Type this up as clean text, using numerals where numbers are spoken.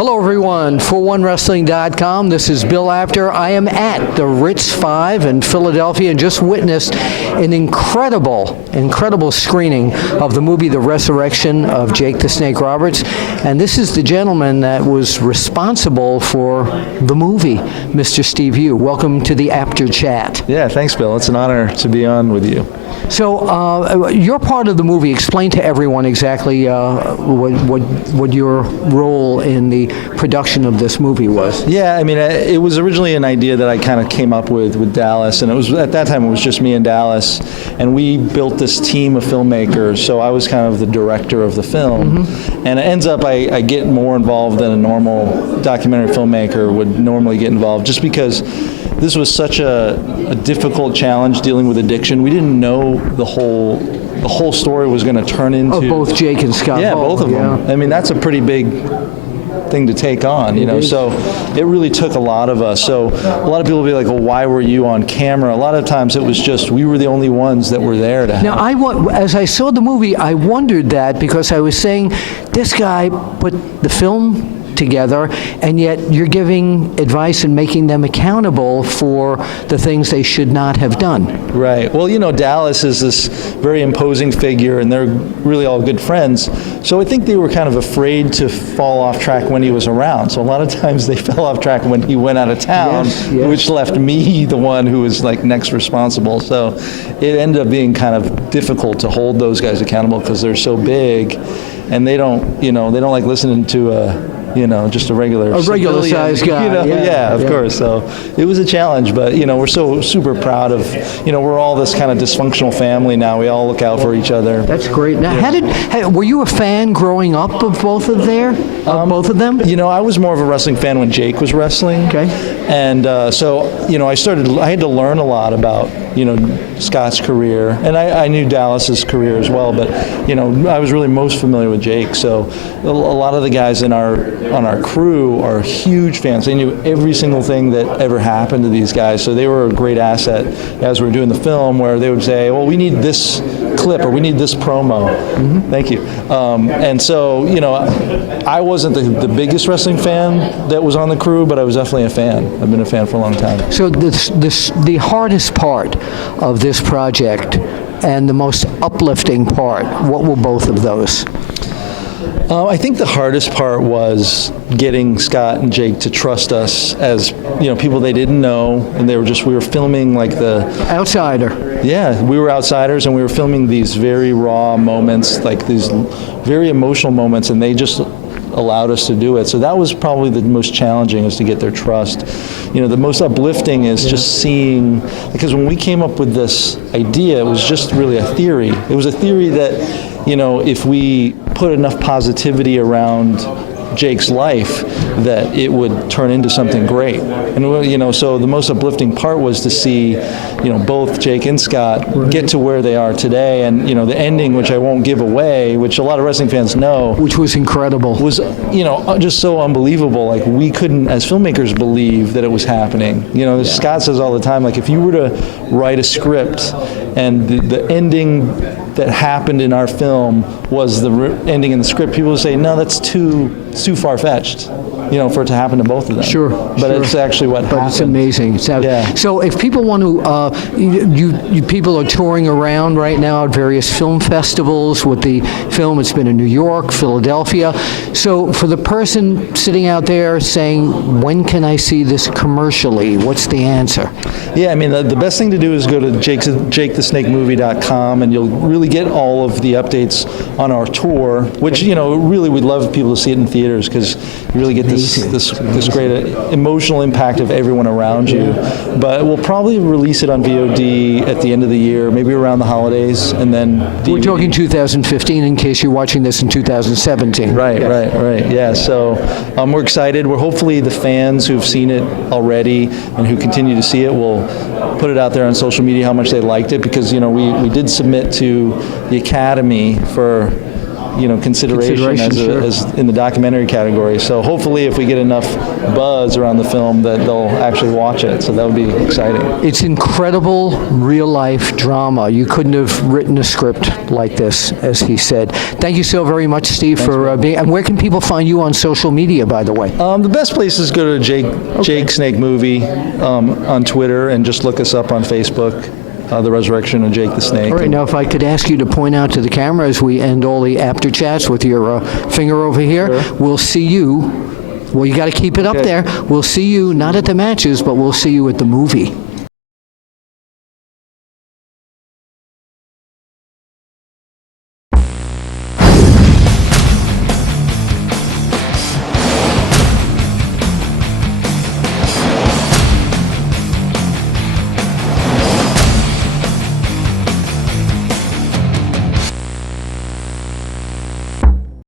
Hello, everyone. For1wrestling.com. This is Bill Apter. I am at the Ritz-5 in Philadelphia and just witnessed an incredible screening of the movie The Resurrection of Jake the Snake Roberts. And this is the gentleman that was responsible for the movie, Mr. Steve Yu. Welcome to the Apter Chat. Yeah, thanks, Bill. It's an honor to be on with you. So, you're part of the movie. Explain to everyone exactly what your role in the production of this movie was. Yeah, I mean, it was originally an idea that I kind of came up with Dallas, and it was at that time it was just me and Dallas, and we built this team of filmmakers. So I was kind of the director of the film, and it ends up I get more involved than a normal documentary filmmaker would normally get involved, just because this was such a difficult challenge dealing with addiction. We didn't know the whole story was going to turn into both Jake and Scott. Yeah, Hall, both of them. I mean, that's a pretty big thing to take on, you know. So it really took a lot of us. So a lot of people will be like, "Well, why were you on camera?" A lot of times it was just we were the only ones that were there to help. Now, as I saw the movie, I wondered that because I was saying, this guy put the film together, and yet you're giving advice and making them accountable for the things they should not have done. Right. Well, you know, Dallas is this very imposing figure, and they're really all good friends. So I think they were kind of afraid to fall off track when he was around. So a lot of times they fell off track when he went out of town, yes. which left me the one who was like next responsible. So it ended up being kind of difficult to hold those guys accountable because they're so big, and they don't like listening to just a regular sized guy. Of course. So it was a challenge, but we're so super proud of, we're all this kind of dysfunctional family now. We all look out for each other. That's great. Now, were you a fan growing up of both of both of them? I was more of a wrestling fan when Jake was wrestling. Okay. And so I had to learn a lot about, Scott's career, and I knew Dallas's career as well, but, I was really most familiar with Jake. So a lot of the guys on our crew are huge fans. They knew every single thing that ever happened to these guys, so they were a great asset as we were doing the film, where they would say, well, we need this clip or we need this promo. Thank you. And so, I wasn't the biggest wrestling fan that was on the crew, but I was definitely a fan. I've been a fan for a long time. So the hardest part of this project and the most uplifting part, what were both of those? I think the hardest part was getting Scott and Jake to trust us as, people they didn't know, and we were filming like the outsider. Yeah, we were outsiders, and we were filming these very raw moments, like these very emotional moments, and they just allowed us to do it. So that was probably the most challenging, is to get their trust. The most uplifting is just seeing, because when we came up with this idea, it was just really a theory. It was a theory that, if we put enough positivity around Jake's life, that it would turn into something great. And so the most uplifting part was to see, both Jake and Scott get to where they are today, and the ending, which I won't give away, which a lot of wrestling fans know, which was incredible, was just so unbelievable. Like, we couldn't, as filmmakers, believe that it was happening. Scott says all the time, like, if you were to write a script and the ending that happened in our film was the ending in the script, people would say, no, that's too far-fetched, for it to happen to both of them. Sure. But it's actually what happened. But it's amazing. Yeah. So if people want to, people are touring around right now at various film festivals with the film. It's been in New York, Philadelphia. So for the person sitting out there saying, when can I see this commercially? What's the answer? Yeah, I mean, the best thing to do is go to jakethesnakemovie.com, and you'll really get all of the updates on our tour, which, really we'd love people to see it in theaters, because you really get this great emotional impact of everyone around you. But we'll probably release it on VOD at the end of the year, maybe around the holidays, and then DVD. We're talking 2015 in case you're watching this in 2017. Right. Yeah, so we're excited. We're hopefully the fans who've seen it already and who continue to see it will put it out there on social media how much they liked it, because we did submit to the Academy for consideration sure. as in the documentary category. So hopefully, if we get enough buzz around the film, that they'll actually watch it. So that would be exciting. It's incredible real-life drama. You couldn't have written a script like this, as he said. Thank you so very much, Steve, for being. And where can people find you on social media, by the way? The best place is go to Jake Snake Movie on Twitter, and just look us up on Facebook. The Resurrection of Jake the Snake. All right, now if I could ask you to point out to the camera as we end all the after chats with your finger over here, Sure. We'll see you. Well, you got to keep it up there. We'll see you not at the matches, but we'll see you at the movie.